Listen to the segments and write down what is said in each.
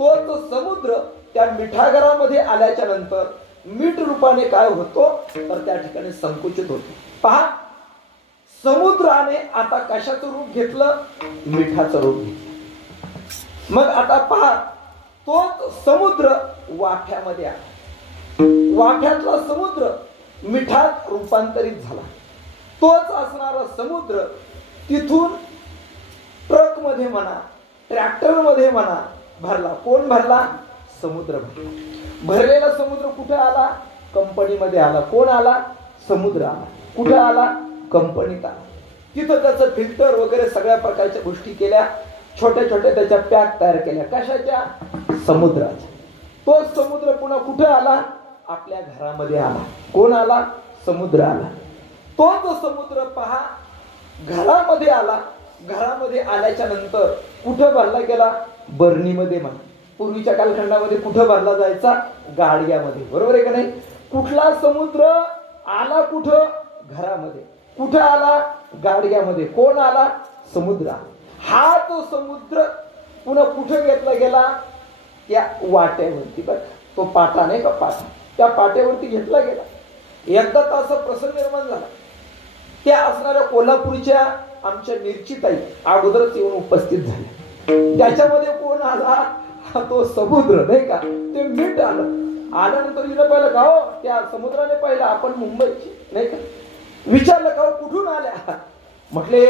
तोच समुद्र त्या मिठागरामध्ये आल्याच्या नंतर मीठ रूपाने काय होतो तर त्या ठिकाणी संकुचित होतो. पहा, समुद्राने आता कशाचं रूप घेतलं? मिठाचं रूप घेतलं. मग आता पहा, तोच समुद्र वाफ्यामध्ये आला. वाफ्यातला समुद्र मिठात रूपांतरित झाला. तोच असणारा समुद्र तिथून ट्रक मध्ये म्हणा, ट्रॅक्टर मध्ये म्हणा भरला. कोण भरला? समुद्र भरला. भरलेला समुद्र कुठे आला? कंपनीमध्ये आला. कोण आला? समुद्र आला. कुठे आला? कंपनीत आला. तिथं त्याचं फिल्टर वगैरे सगळ्या प्रकारच्या गोष्टी केल्या. छोट्या छोट्या त्याच्या पॅक तयार केल्या. कशाच्या? समुद्राच्या. तो समुद्र पुन्हा कुठे आला? आपल्या घरामध्ये आला. कोण आला? समुद्र आला. तोच समुद्र पहा घरामध्ये आला. घरामध्ये आल्याच्या नंतर कुठं भरला गेला? बरणीमध्ये म्हणा. पूर्वीच्या कालखंडामध्ये कुठं भरला जायचा? गाडग्यामध्ये. बरोबर आहे का नाही? कुठला समुद्र आला? कुठं? घरामध्ये. कुठं आला? गाडग्यामध्ये. कोण आला? समुद्र. हा तो समुद्र पुन्हा कुठं घेतला गेला? त्या वाट्यावरती. बघ तो पाटा नाही का, पाटा, त्या पाट्यावरती घेतला गेला. एकदा असा प्रसंग निर्माण झाला. त्या असणाऱ्या कोल्हापूरच्या आमच्या मिरचीताई अगोदरच येऊन उपस्थित झाल्या. त्याच्यामध्ये कोण आला? हा तो समुद्र नाही का, ते मीठ आलं. आल्यानंतर हिला पाहिलं का हो, त्या समुद्राने पाहिलं आपण मुंबईची नाही का. विचारलं का हो कुठून आल्या? म्हटले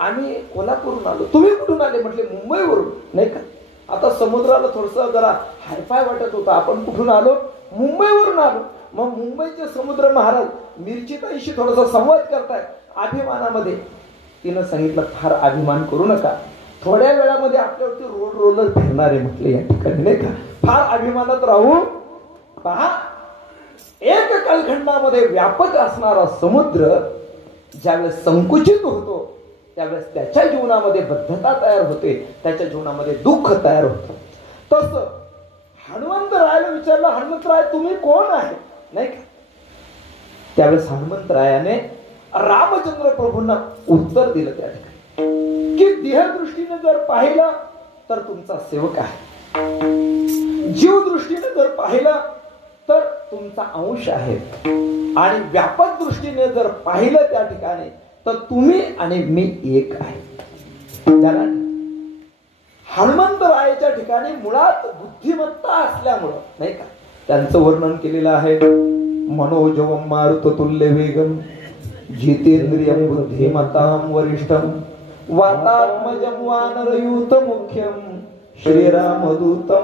आम्ही कोल्हापूरहून आलो. तुम्ही कुठून आले? म्हटले मुंबईवरून नाही का. आता समुद्राला थोडस जरा हायफाय वाटत होतं. आपण कुठून आलो? मुंबईवरून आलो. मग मुंबईचे समुद्र महाराज मिरचीताईशी थोडासा संवाद करतायत अभिमानामध्ये. तिनं सांगितलं फार अभिमान करू नका, थोड्या वेळामध्ये आपल्यावरती रोड रोलर फिरणार आहे म्हटले या ठिकाणी नाही का. फार अभिमानात राहू. पहा, एक कालखंडामध्ये व्यापक असणारा समुद्र ज्यावेळेस संकुचित होतो त्यावेळेस त्याच्या जीवनामध्ये बद्धता तयार होते, त्याच्या जीवनामध्ये दुःख तयार होतं. तसं हनुमंतरायाला विचारलं, हनुमंतराय तुम्ही कोण आहे नाही का. त्यावेळेस हनुमंतरायाने रामचंद्र प्रभूंना उत्तर दिलं त्या ठिकाणी की देहदृष्टीने जर पाहिलं तर तुमचा सेवक आहे, जीव दृष्टीने जर पाहिलं तर तुमचा अंश आहे, आणि व्यापक दृष्टीने जर पाहिलं त्या ठिकाणी तर तुम्ही आणि मी एक आहे. हनुमंतरायाच्या ठिकाणी मुळात बुद्धिमत्ता असल्यामुळं नाही का त्यांचं वर्णन केलेलं आहे. मनोजवम मारुततुल्य वेगम जितेंद्रियम बुद्धिमतां वरिष्ठम वातात्मजं वानरयूत मुख्यम श्रीरामदूतं